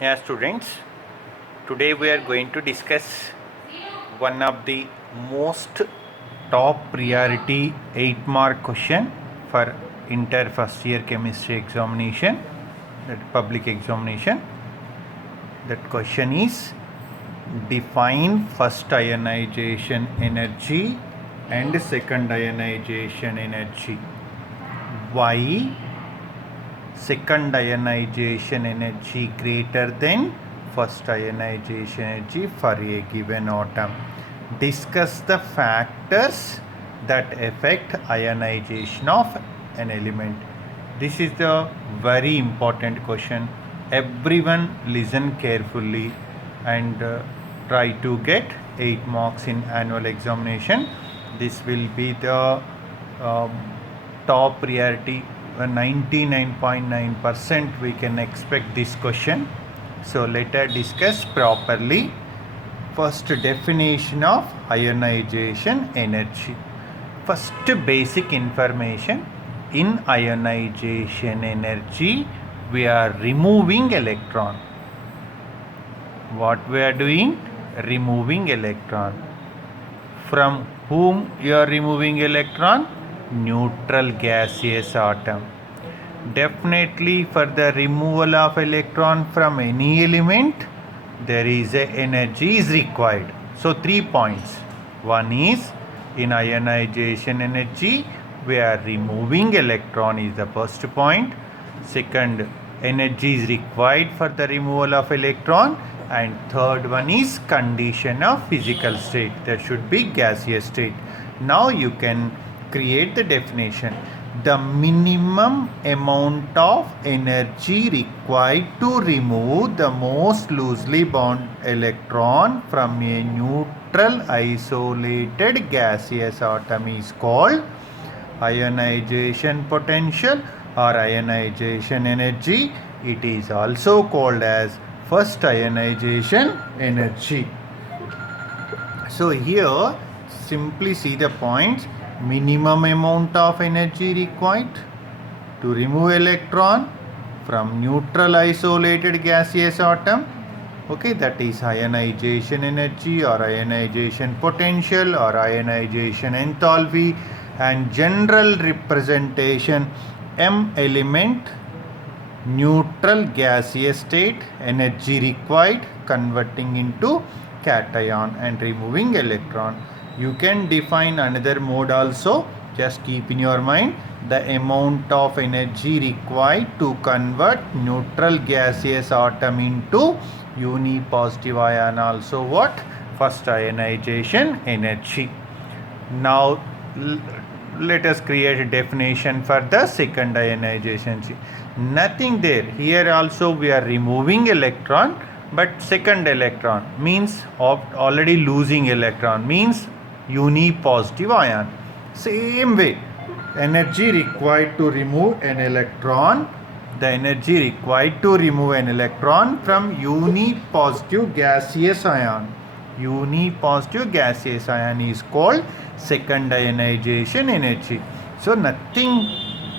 Yeah, students, today we are going to discuss one of the most top priority 8 mark question for inter first year chemistry examination, that public examination. That question is, define first ionization energy and second ionization energy. Why second ionization energy greater than first ionization energy for a given atom? Discuss the factors that affect ionization of an element. This is the very important question. Everyone listen carefully and try to get 8 marks in annual examination. This will be the top priority. 99.9% we can expect this question. So let us discuss properly. First, definition of ionization energy. First, basic information. In ionization energy, we are removing electron. What we are doing? Removing electron. From whom you are removing electron? Neutral gaseous atom. Definitely for the removal of electron from any element, there is a energy is required. So 3 points. One is, in ionization energy we are removing electron is the first point. Second, energy is required for the removal of electron. And third one is condition of physical state, that should be gaseous state. Now you can create the definition. The minimum amount of energy required to remove the most loosely bound electron from a neutral isolated gaseous atom is called ionization potential or ionization energy. It is also called as first ionization energy. So here simply see the points. Minimum amount of energy required to remove electron from neutral isolated gaseous atom. Okay, that is ionization energy or ionization potential or ionization enthalpy. And general representation, M element, neutral gaseous state, energy required, converting into cation and removing electron. You can define another mode also. Just keep in your mind the amount of energy required to convert neutral gaseous atom into unipositive ion, also what? First ionization energy. Now let us create a definition for the second ionization energy. Nothing there. Here also we are removing electron, but second electron means of already losing electron, means unipositive ion. Same way, energy required to remove an electron, the energy required to remove an electron from unipositive gaseous ion. Unipositive gaseous ion is called second ionization energy. So nothing,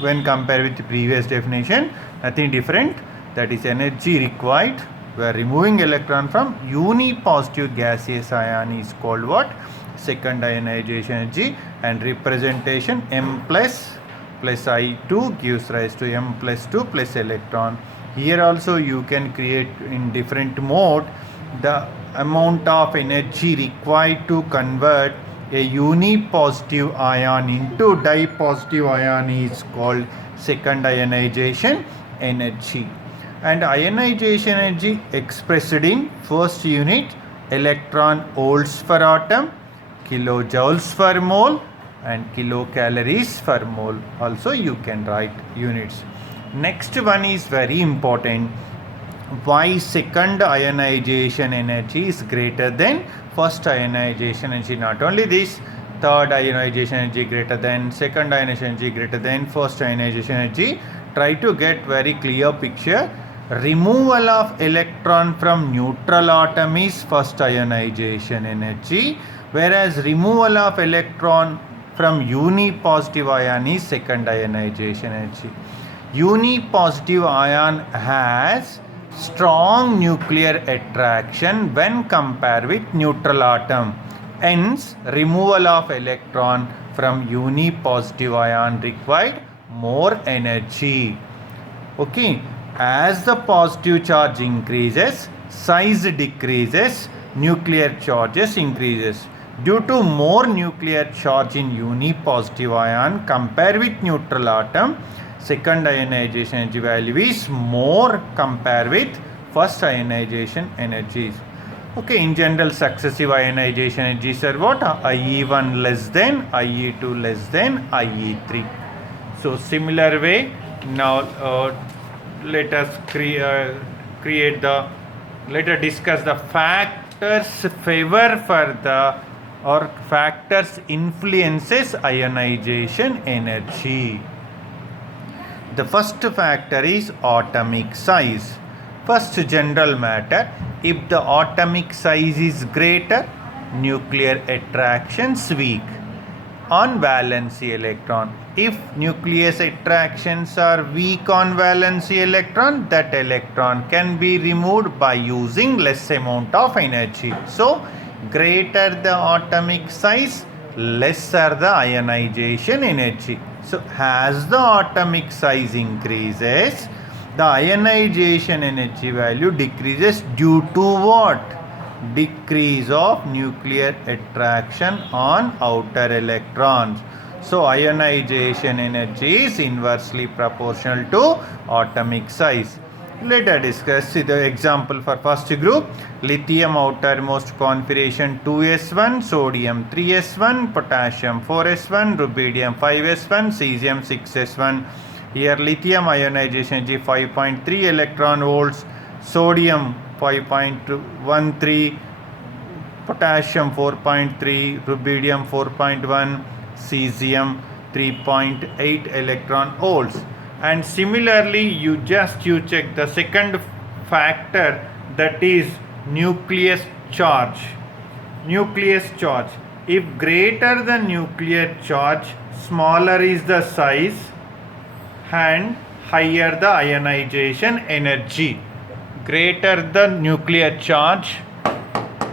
when compared with the previous definition, nothing different. That is energy required. We are removing electron from unipositive gaseous ion is called what? Second ionization energy. And representation, M plus I2 gives rise to M plus 2 plus electron. Here also you can create in different mode. The amount of energy required to convert a unipositive ion into dipositive ion is called second ionization energy. And ionization energy expressed in first unit, electron volts per atom, kilojoules per mole, and kilocalories per mole. Also you can write units. Next one is very important. Why second ionization energy is greater than first ionization energy? Not only this, third ionization energy greater than, second ionization energy greater than, first ionization energy. Try to get very clear picture. Removal of electron from neutral atom is first ionization energy, whereas removal of electron from unipositive ion is second ionization energy. Unipositive ion has strong nuclear attraction when compared with neutral atom. Hence, removal of electron from uni-positive ion required more energy. Okay, as the positive charge increases, size decreases, nuclear charges increases. Due to more nuclear charge in uni-positive ion compared with neutral atom, second ionization energy value is more compared with first ionization energies. Okay, in general, successive ionization energies are what? IE1 less than, IE2 less than, IE3. So, similar way, now let us discuss the factors favor for the or factors influences ionization energy. The first factor is atomic size. First general matter, if the atomic size is greater, nuclear attractions weak on valency electron. If nucleus attractions are weak on valency electron, that electron can be removed by using less amount of energy. So, greater the atomic size, lesser the ionization energy. So, as the atomic size increases, the ionization energy value decreases due to what? Decrease of nuclear attraction on outer electrons. So, ionization energy is inversely proportional to atomic size. Let us discuss the example for first group. Lithium outermost configuration 2s1, sodium 3s1, potassium 4s1, rubidium 5s1, cesium 6s1. Here lithium ionization energy 5.3 electron volts, sodium 5.13, potassium 4.3, rubidium 4.1, cesium 3.8 electron volts. And similarly, you check the second factor, that is nucleus charge. Nucleus charge. If greater the nuclear charge, smaller is the size and higher the ionization energy. Greater the nuclear charge,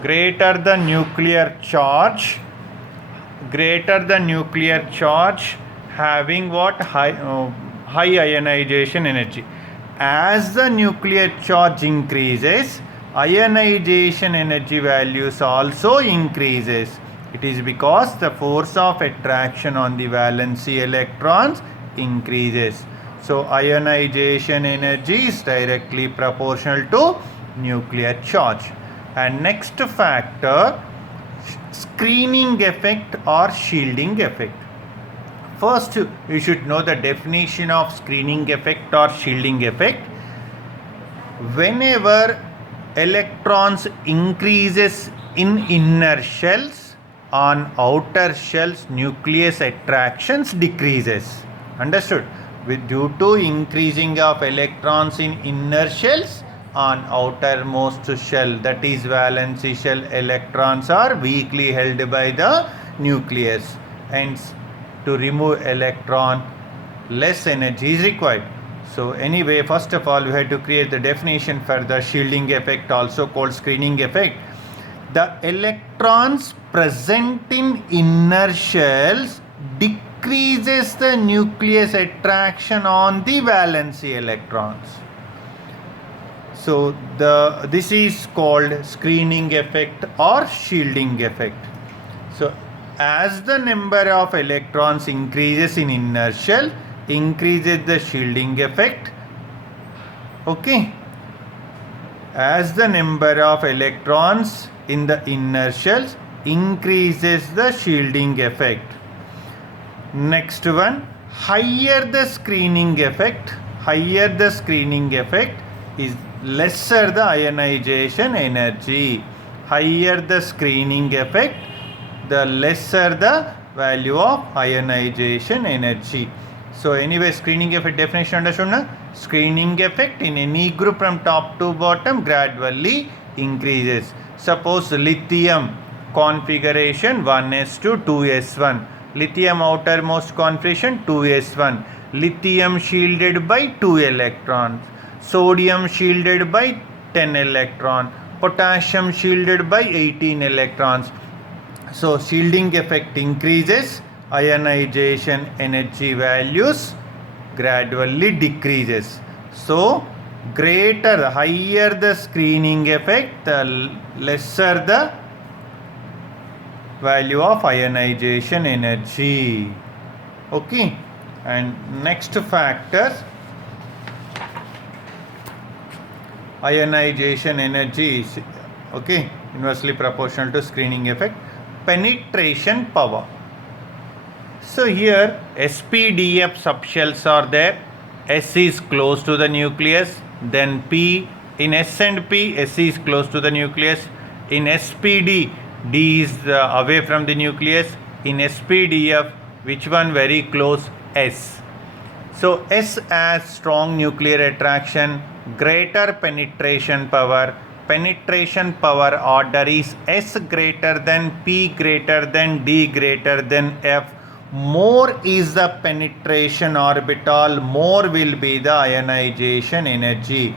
greater the nuclear charge having what? High ionization energy. As the nuclear charge increases, ionization energy values also increases. It is because the force of attraction on the valency electrons increases. So, ionization energy is directly proportional to nuclear charge. And next factor, screening effect or shielding effect. First, you should know the definition of screening effect or shielding effect. Whenever electrons increases in inner shells, on outer shells nucleus attractions decreases. Understood? Due to increasing of electrons in inner shells, on outermost shell, that is valency shell, electrons are weakly held by the nucleus. Hence, to remove electron, less energy is required. So anyway, first of all, we have to create the definition for the shielding effect, also called screening effect. The electrons present in inner shells decreases the nucleus attraction on the valency electrons. So this is called screening effect or shielding effect. So as the number of electrons increases in inner shell, increases the shielding effect. Okay. As the number of electrons in the inner shells increases the shielding effect. Next one, higher the screening effect is lesser the ionization energy. Higher the screening effect, the lesser the value of ionization energy. So anyway, screening effect definition understood na? Screening effect in any group from top to bottom gradually increases. Suppose lithium configuration 1s2 2s1, lithium outermost configuration 2s1, lithium shielded by 2 electrons. sodium shielded by 10 electron, potassium shielded by 18 electrons. So shielding effect increases, ionization energy values gradually decreases. So higher the screening effect, the lesser the value of ionization energy. Okay, and next factor, ionization energy is inversely proportional to screening effect. Penetration power. So here SPDF subshells are there. S is close to the nucleus. Then P, in S and P, S is close to the nucleus. In SPD, D is away from the nucleus. In SPDF, which one very close? S. So S has strong nuclear attraction, greater penetration power. Penetration power order is S greater than P greater than D greater than F. More is the penetration orbital, more will be the ionization energy.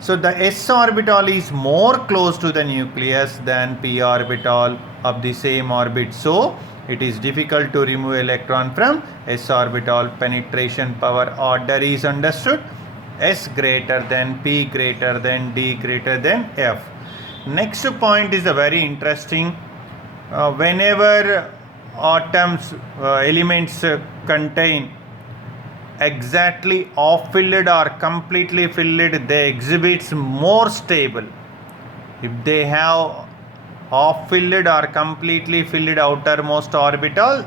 So the S orbital is more close to the nucleus than P orbital of the same orbit. So it is difficult to remove electron from S orbital. Penetration power order is understood. S greater than P greater than D greater than F. Next point is a very interesting. Whenever atoms elements contain exactly off filled or completely filled, they exhibits more stable. If they have off filled or completely filled outermost orbital,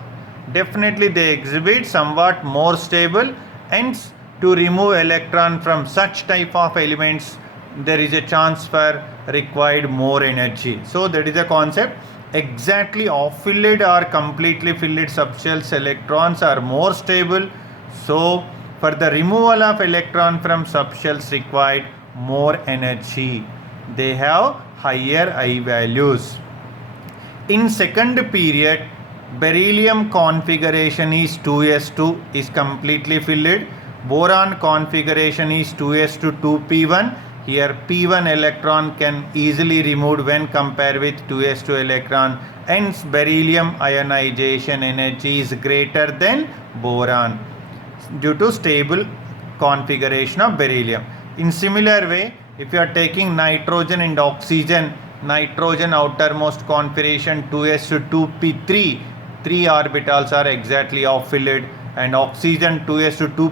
definitely they exhibit somewhat more stable. Hence, to remove electron from such type of elements, there is a chance for required more energy. So that is a concept. Exactly off filled or completely filled subshells electrons are more stable. So for the removal of electron from subshells required more energy. They have higher I values. In second period, beryllium configuration is 2s2 is completely filled. Boron configuration is 2s2 2p1. Here p1 electron can easily removed when compared with 2s2 electron. Hence beryllium ionization energy is greater than boron due to stable configuration of beryllium. In similar way, if you are taking nitrogen and oxygen, nitrogen outermost configuration 2s2 3 orbitals are exactly off filled, and oxygen 2s2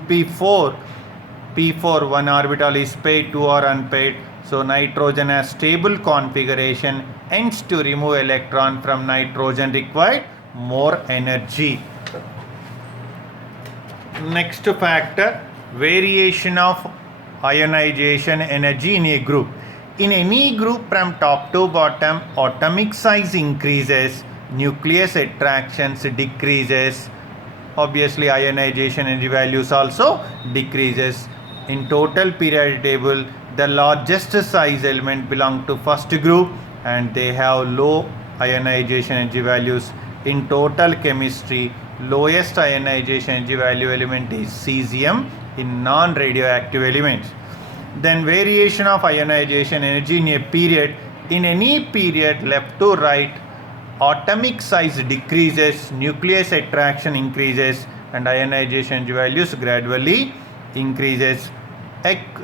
p4 one orbital is paid, 2 are unpaid. So nitrogen has stable configuration, hence to remove electron from nitrogen required more energy. Next factor, variation of ionization energy in a group. In any group from top to bottom, atomic size increases, nucleus attractions decreases, obviously ionization energy values also decreases. In total periodic table, the largest size element belong to first group and they have low ionization energy values. In total chemistry, lowest ionization energy value element is cesium in non-radioactive elements. Then variation of ionization energy in a period. In any period left to right, atomic size decreases, nucleus attraction increases, and ionization energy values gradually increases. In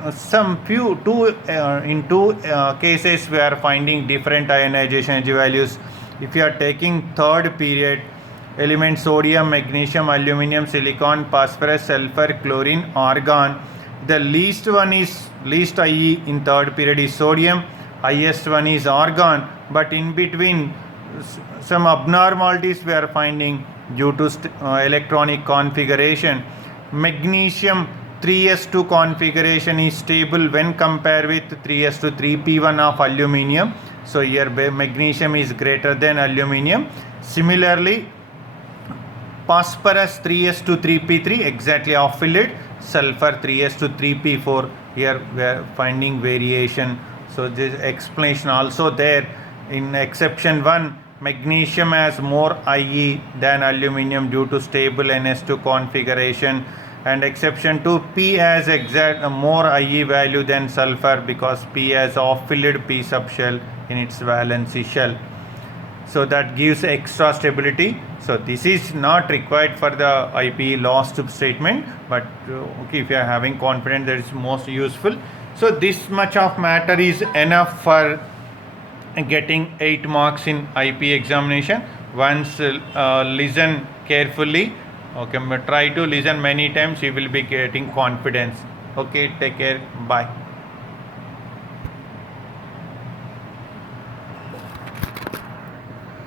two cases we are finding different ionization energy values. If you are taking third period, element sodium, magnesium, aluminum, silicon, phosphorus, sulfur, chlorine, argon, the least IE in third period is sodium, highest one is argon, but in between some abnormalities we are finding due to electronic configuration. Magnesium 3s2 configuration is stable when compared with 3s2 3p1 of aluminum. So here magnesium is greater than aluminum. Similarly, phosphorus 3s2 3p3 exactly off filled, sulfur 3s2 3p4, here we are finding variation. So this explanation also there. In exception 1, magnesium has more IE than aluminum due to stable NS2 configuration. And exception to P has exact more IE value than sulfur because P has off-filled P subshell in its valency shell. So that gives extra stability. So this is not required for the IPE lost statement, but okay, if you are having confidence, that is most useful. So this much of matter is enough for getting 8 marks in IP examination. Once listen carefully, okay, try to listen many times, you will be getting confidence. Okay, take care, bye.